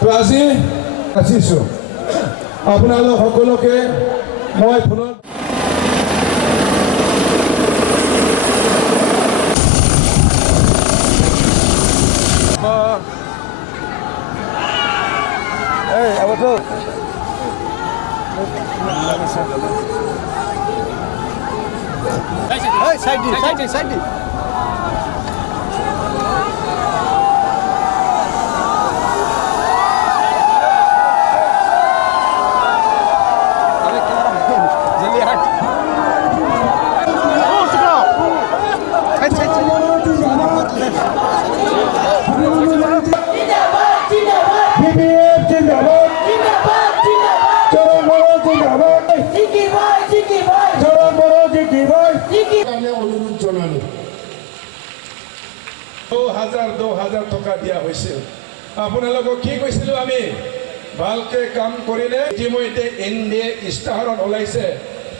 তো আজি আছিছোঁ আপোনালোক সকলোকে মই ফোনত Side. অনুৰোধ জনালো 2000 টকা দিয়া হৈছিল আপোনালোকক কি কৈছিলো আমি ভালকে কাম কৰিলে ইতিমধ্যে এনডিএ ইস্তাহাৰত ওলাইছে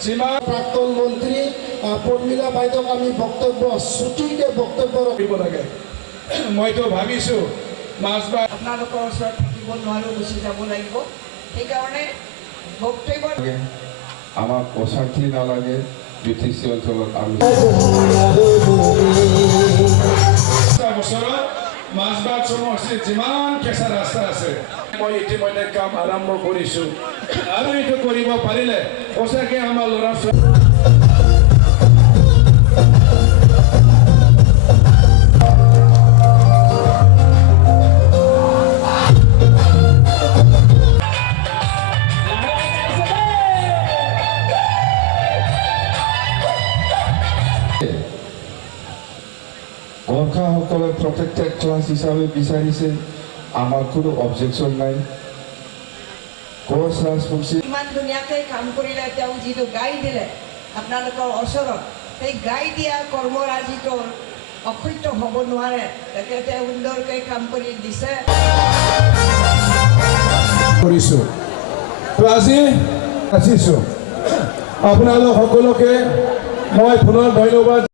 যিমান প্ৰাক্তন মন্ত্ৰী পৰ্মিলা বাইদেউক আমি বক্তব্য ছুটিকে বক্তব্য দিব লাগে মইতো ভাবিছো মাছবা আপোনালোকৰ ওচৰত থাকিব নোৱাৰো গুচি যাব লাগিব সেইকাৰণে বক্তব্য আমাক অশান্তি নালাগে বিটিসি অঞ্চলত আমি বছৰত মাছবাদ সমষ্টিত যিমান কেঁচা ৰাস্তা আছে মই ইতিমধ্যে কাম আৰম্ভ কৰিছো আৰু এইটো কৰিব পাৰিলে সঁচাকৈ আমাৰ ল'ৰা ছোৱালী গোৰ্খাসকলে প্ৰটেক্টেড ক্লাছ হিচাপে বিচাৰিছে আমাৰ কোনো অবজেকশ্যন নাই কোচ ৰাজবংশী ইমান ধুনীয়াকৈ কাম কৰিলে তেওঁ যিটো গাই দিলে আপোনালোকৰ ওচৰত সেই গাই দিয়া কৰ্মৰাজিটো অসত্য হ'ব নোৱাৰে তেখেতে সুন্দৰকৈ কাম কৰি দিছে কৰিছো তো আজি আছিছোঁ আপোনালোক সকলোকে মই পুনৰ ধন্যবাদ